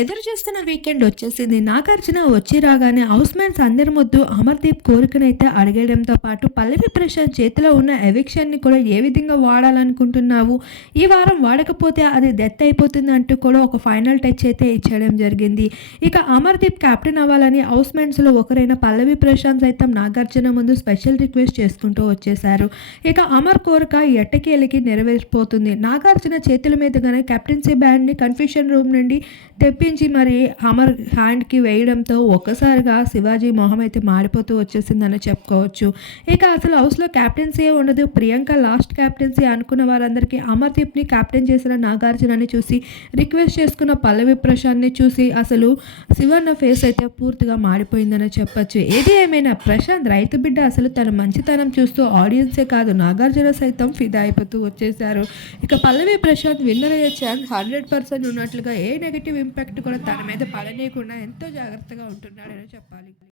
ఎదురు చూస్తున్న వీకెండ్ వచ్చేసింది. నాగార్జున వచ్చి రాగానే హౌస్ మ్యాన్స్ అందరి ముద్దు అమర్దీప్ కోరికనైతే అడిగేయడంతో పాటు పల్లవి ప్రశాంత్ చేతిలో ఉన్న ఎవిక్షన్ని కూడా ఏ విధంగా వాడాలనుకుంటున్నావు? ఈ వారం వాడకపోతే అది డెత్ అయిపోతుంది అంటూ కూడా ఒక ఫైనల్ టచ్ అయితే ఇచ్చేయడం జరిగింది. ఇక అమర్దీప్ కెప్టెన్ అవ్వాలని హౌస్ మ్యాన్స్లో ఒకరైన పల్లవి ప్రశాంత్ సైతం నాగార్జున ముందు స్పెషల్ రిక్వెస్ట్ చేసుకుంటూ వచ్చేశారు. ఇక అమర్ కోరిక ఎట్టకేలకి నెరవేరిపోతుంది. నాగార్జున చేతుల మీదుగానే కెప్టెన్సీ బ్యాండ్ని కన్ఫ్యూషన్ రూమ్ నుండి తెప్పి తెప్పించి మరి అమర్ హ్యాండ్కి వేయడంతో ఒక్కసారిగా శివాజీ మొహం అయితే మారిపోతూ వచ్చేసిందని చెప్పుకోవచ్చు. ఇక అసలు హౌస్లో క్యాప్టెన్సీ ఉండదు. ప్రియాంక లాస్ట్ క్యాప్టెన్సీ అనుకున్న వారందరికీ అమర్దీప్ని క్యాప్టెన్ చేసిన నాగార్జునని చూసి రిక్వెస్ట్ చేసుకున్న పల్లవి ప్రశాంత్ని చూసి అసలు శివన్న ఫేస్ అయితే పూర్తిగా మారిపోయిందని చెప్పొచ్చు. ఏది ఏమైనా ప్రశాంత్ రైతు బిడ్డ అసలు తన మంచితనం చూస్తూ ఆడియన్సే కాదు నాగార్జున సైతం ఫిదా అయిపోతూ వచ్చేసారు ఇక పల్లవి ప్రశాంత్ విన్నర్ అయ్యే ఛాన్స్ హండ్రెడ్ పర్సెంట్ ఉన్నట్లుగా ఏ నెగిటివ్ ఇంపాక్ట్ కూడా తన మీద పడనీయకుండా ఎంతో జాగ్రత్తగా ఉంటున్నాడని చెప్పాలి.